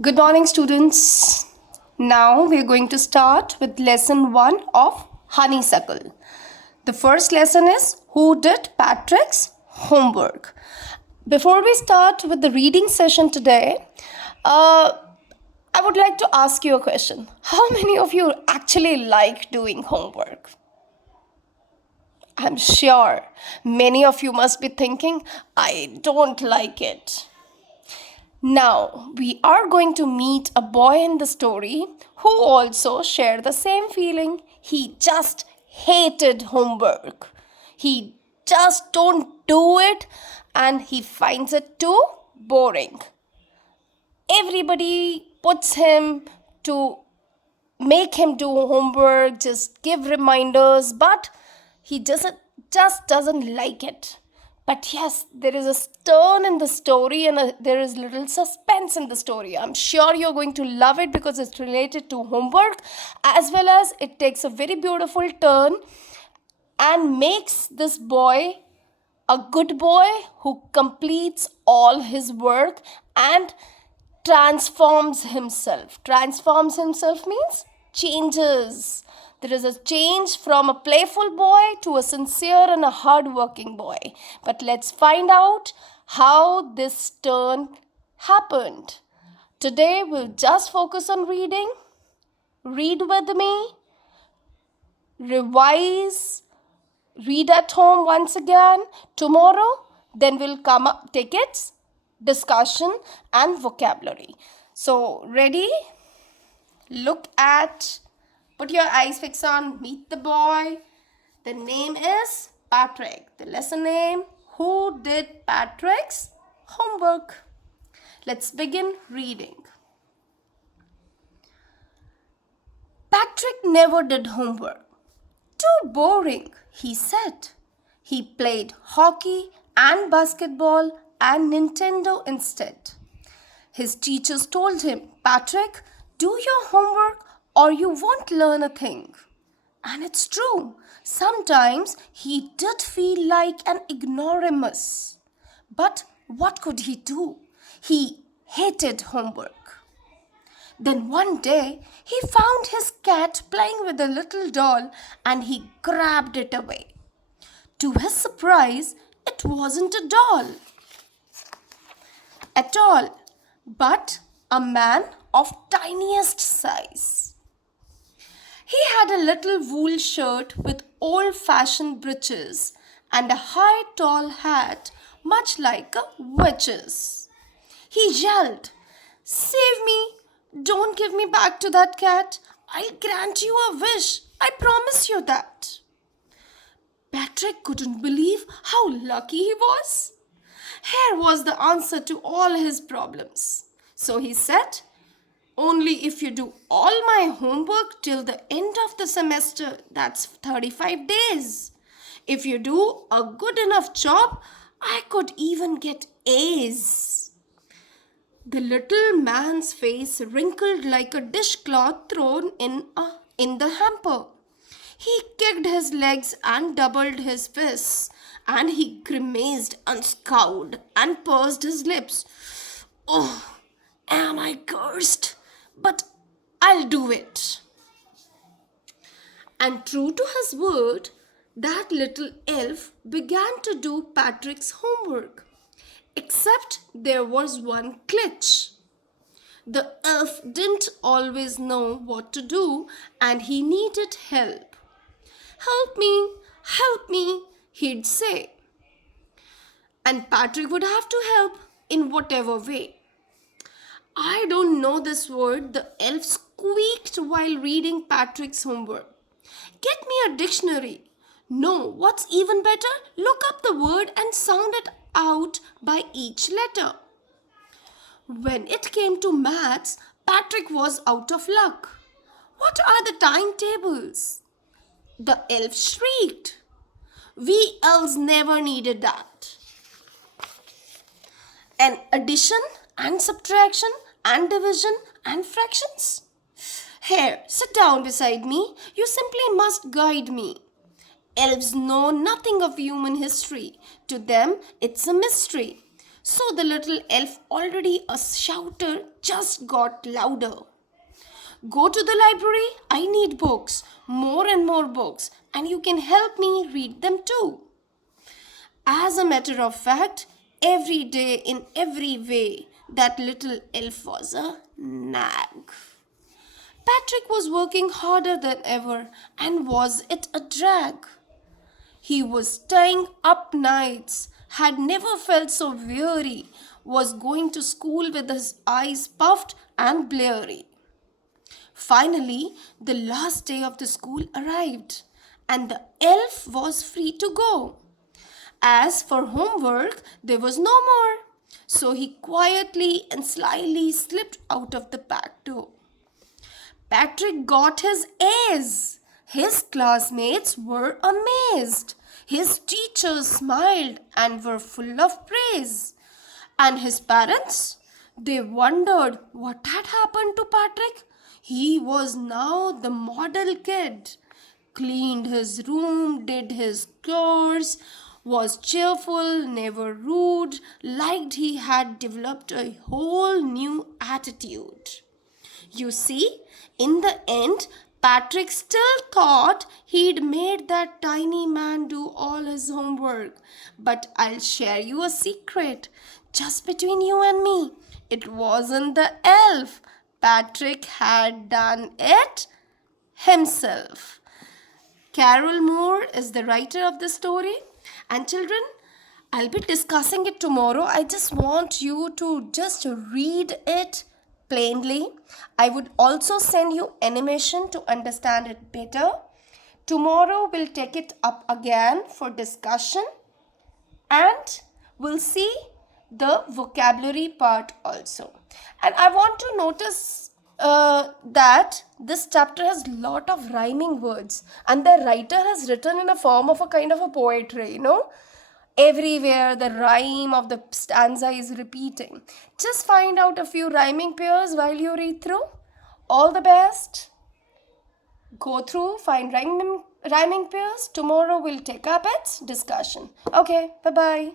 Good morning, students. Now we're going to start with lesson 1 of Honeysuckle. The first lesson is Who Did Patrick's Homework? Before we start with the reading session today, I would like to ask you a question. How many of you actually like doing homework? I'm sure many of you must be thinking, I don't like it. Now, we are going to meet a boy in the story who also shared the same feeling. He just hated homework. He just don't do it and he finds it too boring. Everybody puts him to make him do homework, just give reminders, but he just doesn't like it. But yes, there is a turn in the story and there is little suspense in the story. I'm sure you're going to love it because it's related to homework, as well as it takes a very beautiful turn and makes this boy a good boy who completes all his work and transforms himself. Transforms himself means changes. There is a change from a playful boy to a sincere and a hardworking boy. But let's find out how this turn happened. Today we'll just focus on reading. Read with me. Revise. Read at home once again. Tomorrow, then we'll come up, take its discussion and vocabulary. So, ready? Look at, put your eyes fixed on, meet the boy. The name is Patrick. The lesson name, Who Did Patrick's Homework? Let's begin reading. Patrick never did homework. Too boring, he said. He played hockey and basketball and Nintendo instead. His teachers told him, Patrick, do your homework or you won't learn a thing. And it's true. Sometimes he did feel like an ignoramus. But what could he do? He hated homework. Then one day, he found his cat playing with a little doll and he grabbed it away. To his surprise, it wasn't a doll at all, but a man of tiniest size. He had a little wool shirt with old-fashioned breeches and a high tall hat much like a witch's. He yelled, Save me! Don't give me back to that cat. I'll grant you a wish. I promise you that. Patrick couldn't believe how lucky he was. Here was the answer to all his problems. So he said, Only if you do all my homework till the end of the semester, that's 35 days. If you do a good enough job, I could even get A's. The little man's face wrinkled like a dishcloth thrown in the hamper. He kicked his legs and doubled his fists, and he grimaced and scowled and pursed his lips. Oh, am I cursed? But I'll do it. And true to his word, that little elf began to do Patrick's homework. Except there was one glitch. The elf didn't always know what to do and he needed help. Help me, he'd say. And Patrick would have to help in whatever way. I don't know this word, the elf squeaked while reading Patrick's homework. Get me a dictionary. No, what's even better? Look up the word and sound it out by each letter. When it came to maths, Patrick was out of luck. What are the timetables? The elf shrieked. We elves never needed that. And addition and subtraction and division and fractions? Here, sit down beside me. You simply must guide me. Elves know nothing of human history. To them, it's a mystery. So the little elf, already a shouter, just got louder. Go to the library, I need books, more and more books, and you can help me read them too. As a matter of fact, every day in every way, that little elf was a nag. Patrick was working harder than ever, and was it a drag? He was staying up nights, had never felt so weary, was going to school with his eyes puffed and bleary. Finally, the last day of the school arrived, and the elf was free to go. As for homework, there was no more, so he quietly and slyly slipped out of the back door. Patrick got his A's. His classmates were amazed. His teachers smiled and were full of praise. And his parents? They wondered what had happened to Patrick. He was now the model kid. Cleaned his room, did his chores, was cheerful, never rude, liked he had developed a whole new attitude. You see, in the end, Patrick still thought he'd made that tiny man do all his homework. But I'll share you a secret, just between you and me. It wasn't the elf. Patrick had done it himself. Carol Moore is the writer of the story. And children, I'll be discussing it tomorrow. I just want you to just read it plainly. I would also send you animation to understand it better. Tomorrow we'll take it up again for discussion, and we'll see the vocabulary part also. And I want to notice that this chapter has lot of rhyming words, and the writer has written in a form of a kind of a poetry, Everywhere the rhyme of the stanza is repeating. Just find out a few rhyming pairs while you read through. All the best. Go through, find rhyming pairs. Tomorrow we'll take up its discussion. Okay, bye-bye.